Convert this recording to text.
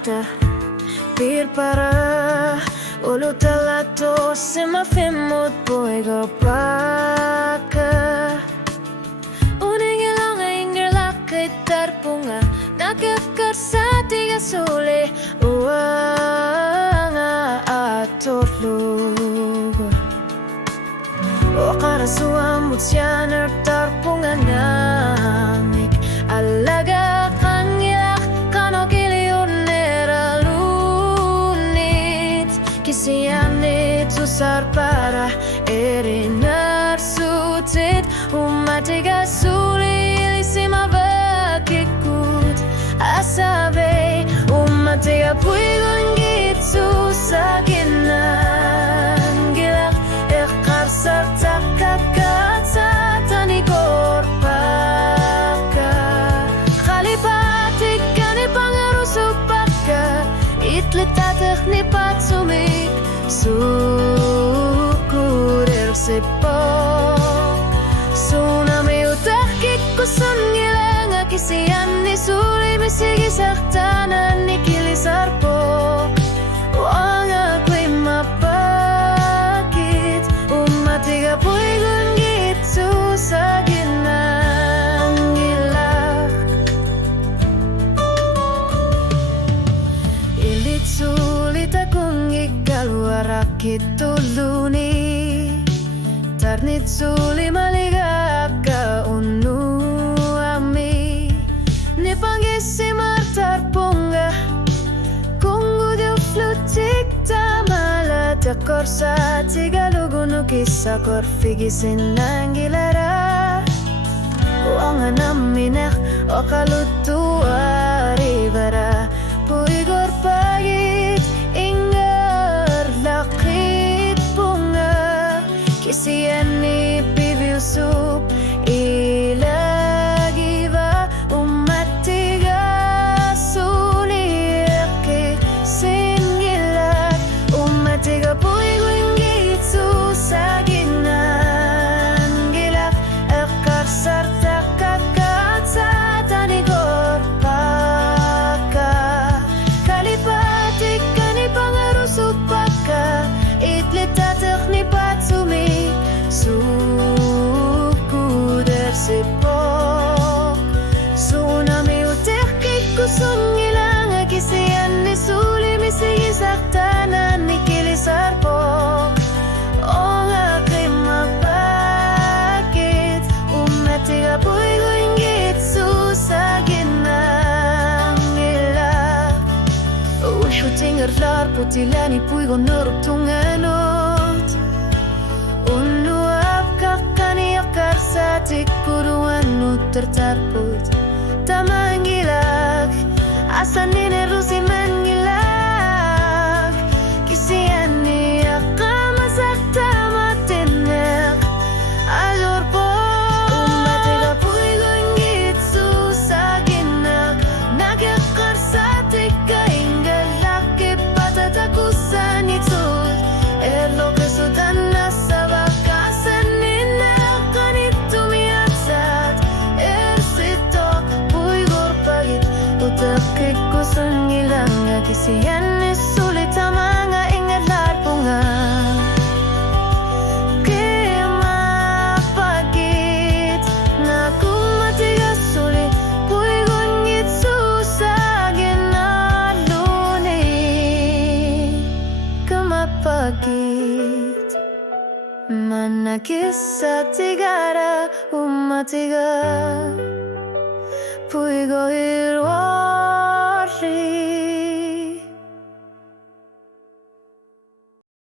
nota bir para ulu talato sema femut puigo baka uning ilang ingir lakay tarpunga nagkakarsa tiga suli uanga atotlugo o karasuang mutsyaner tarpunga namik alaga kangilak kanokilionera lunit kisianit susar para erinar sutit umatiga suli lisima bakikut asabe umatiga puigon gitu sakinan gilak ekar serta kakak satani korpaka khalipatik kani pangaru supaka itlitatech ni patsumik sukurir sepok sunami utakik kusun ngilang akisian ni suli misigi saktanan ni kilisarpok uang ako'y mapakit umatiga puigon gitu sa ginang ilak ilit sulit akong ikaluarakit tuluni tarnit suli maligak ka unu ami ni panggisi martar punga kung udio flutik tamala takor sa tigaluguno kisa korfigisin ng gilara uangan naminek o kalutua ribara puigor pagit ingar lakit punga kisiyan ni pibiusup ilagiba umatiga suliaki singilat umatiga puigong gitu sa ginan gilak akar sarta kakat sa tanigor paka kalipatik kani pangaru supaka itlitatek ni patsumi sukuder sepok sunami utekik kusung ilang akisian ni suli misigi saktanan ni kilisarpok o nga kay mapakit umatiga puigo inggit sa ginang ilak ushuting erlar putilani puigo norup tunganot unuap kakani akar satik puruan nuter tarput tamangilak asanin erusi mangilak kisian ni akamasak tamatenek alor po umatiga puigo inggit susaginak nagakar satik kaingalak ipatatakusan itut erlo kesudan nasabakasan ninakanit tumiatsat ersitok puigor pagit utakik kusan ngilang akisiyan ni sulit tamanga ingalar punga kimapagit na kumatiga sulit puigon ngitsu sa ginaluni kumapagit manakis sa tigara umatiga puigo hirwa